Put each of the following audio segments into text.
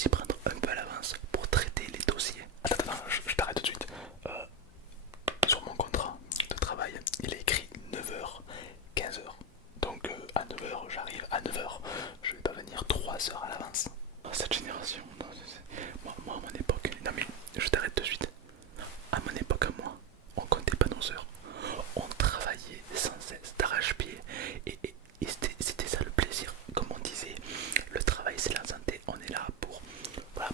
s'y prendre un peu à l'avance pour traiter les dossiers. Attends, je t'arrête tout de suite. Sur mon contrat de travail, il est écrit 9h, 15h. Donc à 9h, j'arrive à 9h. Je vais pas venir 3 heures à l'avance. Oh, cette génération, non, moi à mon époque, non mais je t'arrête tout de suite. À mon époque, à moi, on comptait pas nos heures. On travaillait sans cesse, d'arrache-pied. Et c'était ça le plaisir. Comme on disait, le travail c'est la santé. On est là pour. Voilà,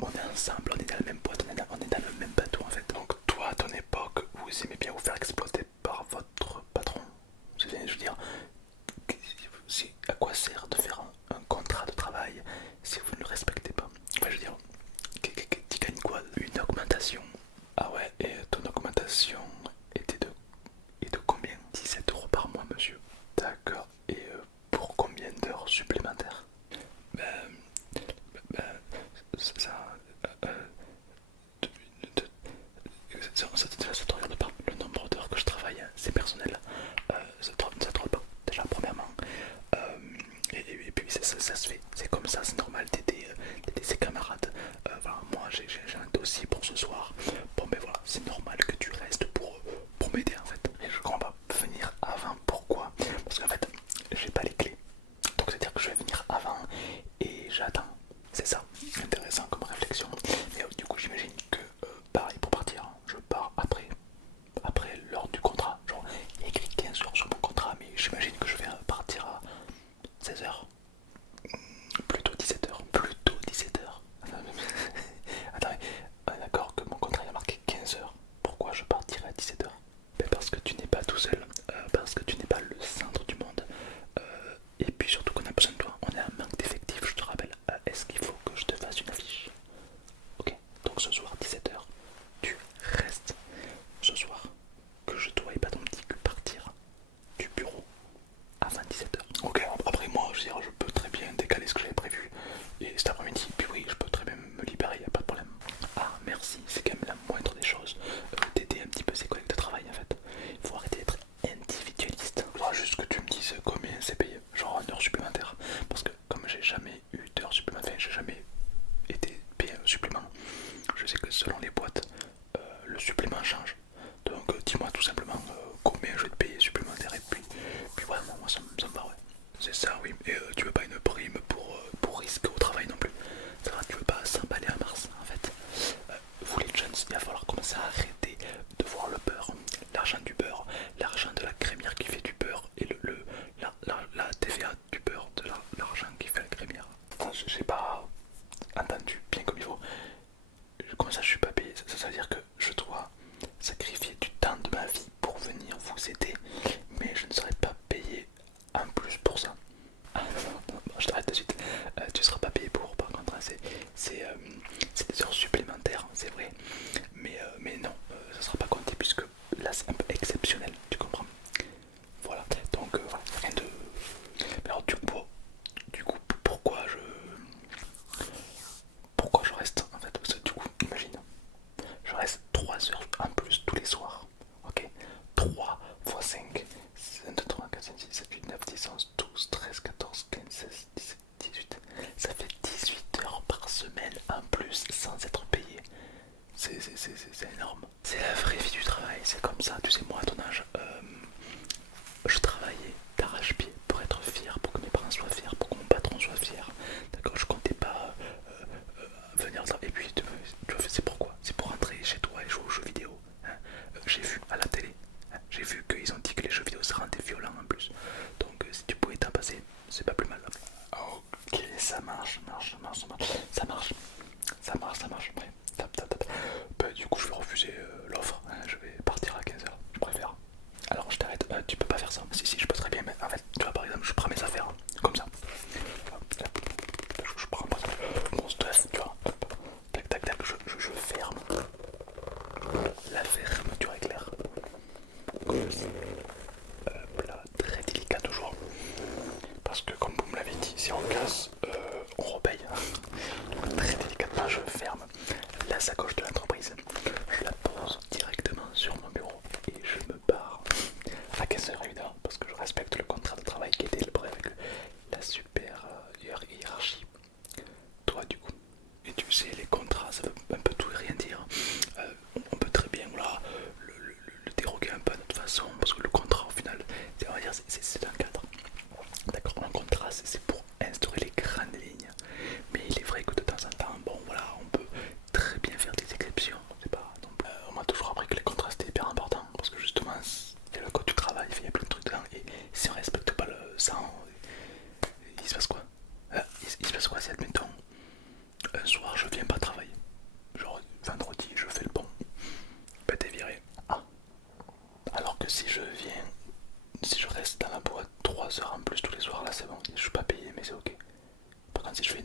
on est ensemble, on est dans le même boîte, on est dans le même bateau en fait. Donc, toi, à ton époque, vous aimez bien vous faire exploiter par votre patron. Je veux dire, à quoi sert de faire un contrat de travail si vous ne le respectez pas? Enfin, je veux dire, tu gagnes quoi? Une augmentation. Ah ouais, et ton augmentation était de combien? 17 € par mois, monsieur. D'accord. Et pour combien d'heures supplémentaires? Ben, ben, ça, ça te regarde pas. Le nombre d'heures que je travaille, c'est personnel. Ça te regarde pas, déjà, premièrement. Euh, et puis ça se fait, c'est comme ça, c'est normal d'aider ses camarades. Voilà, moi j'ai un dossier pour ce soir. Bon, mais voilà, c'est normal que tu restes pour m'aider en fait. Et je comprends pas venir avant, pourquoi? Parce qu'en fait, j'ai pas les clés. Donc c'est à dire que je vais venir avant et j'attends. C'est ça, intéressant comme réflexion. Mais du coup, j'imagine que pareil pour partir, je pars après l'heure du contrat. Genre, il y a écrit 15 heures sur mon contrat, mais j'imagine que je vais partir à 16 heures. Plutôt 17 heures. Plutôt 17 heures. Attends, mais d'accord que mon contrat il a marqué 15 heures. Pourquoi je partirai à 17 heures? Parce que tu n'es pas tout seul, parce que tu n'es pas le centre du monde. Et puis surtout qu'on a besoin de toi. On est un manque d'effectifs, je te rappelle. Est-ce qu'il faut que je te fasse une affiche? Ok, donc ce soir 17 heures, tu restes. Ce soir, que je te voie pas ton petit cul partir du bureau avant 17 heures. Ok, après moi, je veux dire, je peux très bien décaler ce que j'avais prévu et cet après-midi, puis oui, je peux très bien me libérer, y a pas de problème. Ah, merci, c'est quand même la moindre des choses d'aider un petit peu ses collègues de travail en fait. Il faut arrêter d'être individualiste. Il faudra juste que tu me dises combien c'est payé, genre en heure supplémentaire. Parce que comme j'ai jamais eu d'heures supplémentaires, j'ai jamais été payé un supplément. Je sais que selon les boîtes, le supplément change. Donc dis-moi tout simplement combien je vais te payer supplémentaire et puis voilà, moi ça me va, ouais. C'est ça, oui. Et tu veux pas une prime pour risque au travail non plus. Ça va, tu veux pas s'emballer à Mars en fait. Vous les jeunes, il va falloir commencer à arrêter de voir le beurre, l'argent du beurre, l'argent de la crémière qui fait du beurre et la TVA du beurre, de l'argent qui fait la crémière. J'ai pas entendu bien comme il faut. Comment ça je suis pas payé? Ça veut dire que je dois sacrifier du temps de ma vie pour venir vous aider, mais je ne serai pas payé en plus pour ça. Ah non, je t'arrête tout de suite. Tu seras pas payé pour, par contre, hein, c'est des heures supplémentaires, c'est vrai, mais non, ça sera pas compté puisque là c'est un peu exceptionnel, tu comprends? Voilà, donc voilà, rien de. Mais alors du coup, pourquoi je reste en fait? Parce que du coup, imagine, je reste 3 heures en plus tous les soirs. Ok, 3 fois 5, 22, 3, 4, 5, 6, 7, 8, 9, 10, 11, 12, 13, 14, 15, 16, 17, 18. Ça fait 18 heures par semaine en plus sans être payé. C'est énorme. C'est la vraie vie du travail, c'est comme ça. Tu sais, moi à ton âge, je travaillais d'arrache-pied pour être fier, pour que mes parents soient fiers, pour que mon patron soit fier. D'accord, je comptais pas venir là. Et puis, tu vois, c'est pourquoi? C'est pour rentrer chez toi et jouer aux jeux vidéo. Hein. J'ai vu à la télé, hein, j'ai vu qu'ils ont dit que les jeux vidéo se rendaient violents en plus. Donc, si tu pouvais t'en passer, c'est pas plus mal. Ok, ça marche, ça marche. Ouais. Top. Bah, du coup, je vais refuser l'offre. Hein, je vais partir à 15 heures. Je préfère. Alors je t'arrête, tu peux pas faire ça. Si, je peux très bien, mais en fait, tu vois, par exemple, je prends mes affaires, comme ça. Je prends mon stuff, tu vois. Hop. Tac, je ferme. La fermeture éclair. Hop là, très délicat toujours. Parce que comme vous me l'avez dit, si on casse, on repaye. Donc très délicatement, je ferme la sacoche de l'entreprise. Je la pose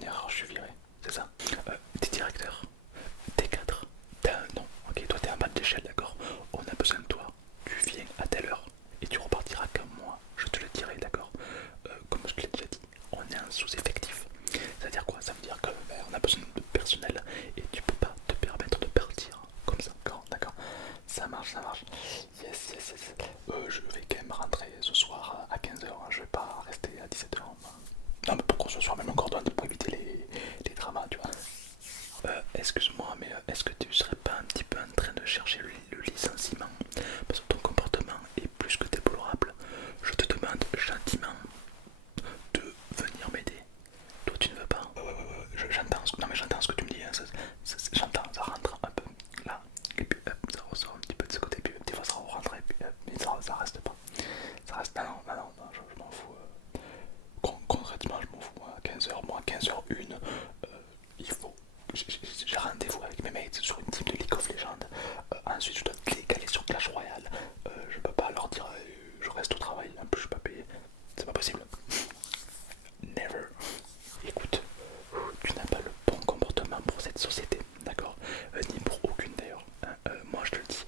erreur, je suis viré, c'est ça. T'es directeur, T4, t'es un non, ok, toi t'es un bas d'échelle, d'accord. On a besoin de toi, tu viens à telle heure et tu repartiras comme moi, je te le dirai, d'accord. Comme je te l'ai déjà dit, on est un sous-effectif. Ça veut dire quoi? Ça veut dire que on a besoin de personnel et tu peux pas te permettre de partir comme ça, d'accord. Ça marche, ça marche. Yes, yes, yes. Je vais quand même rentrer ce soir à 15h, hein. Je vais pas rester à 17h. Non mais pourquoi ce soir même encore pour éviter les dramas, tu vois. Excuse-moi, mais est-ce que tu serais pas un petit peu en train de chercher le licenciement? Parce que ton comportement est plus que déplorable. Je te demande gentiment de venir m'aider. Toi tu ne veux pas? J'entends non mais j'entends ce que tu me dis, hein. J'entends, ça rentre un peu là, et puis hop, ça ressort un petit peu de ce côté, puis des fois ça rentre, et puis hop, mais ça reste pas. Ça reste, non, je m'en fous. Concrètement, je m'en fous. À 15h, moi, 15h01, il faut. J'ai rendez-vous avec mes mates sur une team de League of Legends. Ensuite, je dois décaler sur Clash Royale. Je peux pas leur dire je reste au travail, en plus je suis pas payé. C'est pas possible. Never. Écoute, tu n'as pas le bon comportement pour cette société, d'accord, ni pour aucune d'ailleurs, hein. Moi je te le dis,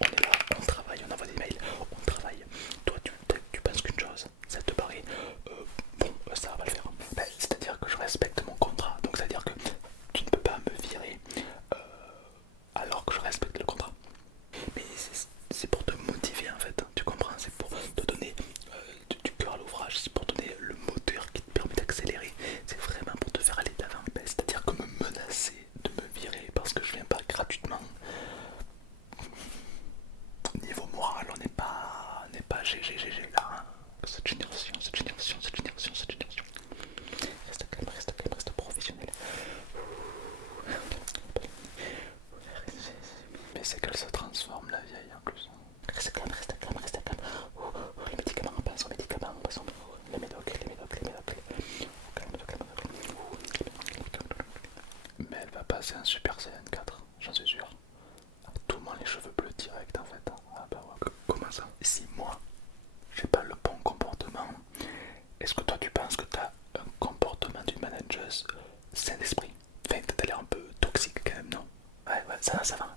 on est là, on travaille, on envoie des mails, on travaille. Toi tu penses qu'une chose, ça te paraît, bon, ça va pas le faire. Ben, c'est-à-dire que je respecte mon contrat, donc c'est-à-dire que tu ne peux pas me virer alors que je respecte le contrat. Mais c'est pour te motiver en fait, hein, tu comprends, c'est pour te donner du cœur à l'ouvrage, c'est pour donner le moteur qui te permet d'accélérer, c'est vraiment pour te faire aller d'avant. Ben, c'est-à-dire que me menacer de me virer parce que je viens pas gratuitement, niveau moral, on n'est pas GGGG là, hein. Cette génération, cette génération, cette génération, cette génération. Reste calme, reste calme, reste professionnel. Mais c'est qu'elle se transforme la vieille en plus. Reste calme, reste calme, reste calme. Les médicaments, on passe aux médicaments, on passe aux les médocs, les médocs, les médocs. Calme, calme, calme. Mais elle va passer un super CN4, j'en suis sûr. Tout le monde les cheveux bleus direct en fait. Ah bah ouais. Comment ça? Si moi, j'ai pas le bon comportement, est-ce que toi tu penses que t'as un comportement d'une manageuse sain d'esprit? Enfin, t'as l'air un peu toxique quand même, non? Ouais, ça va,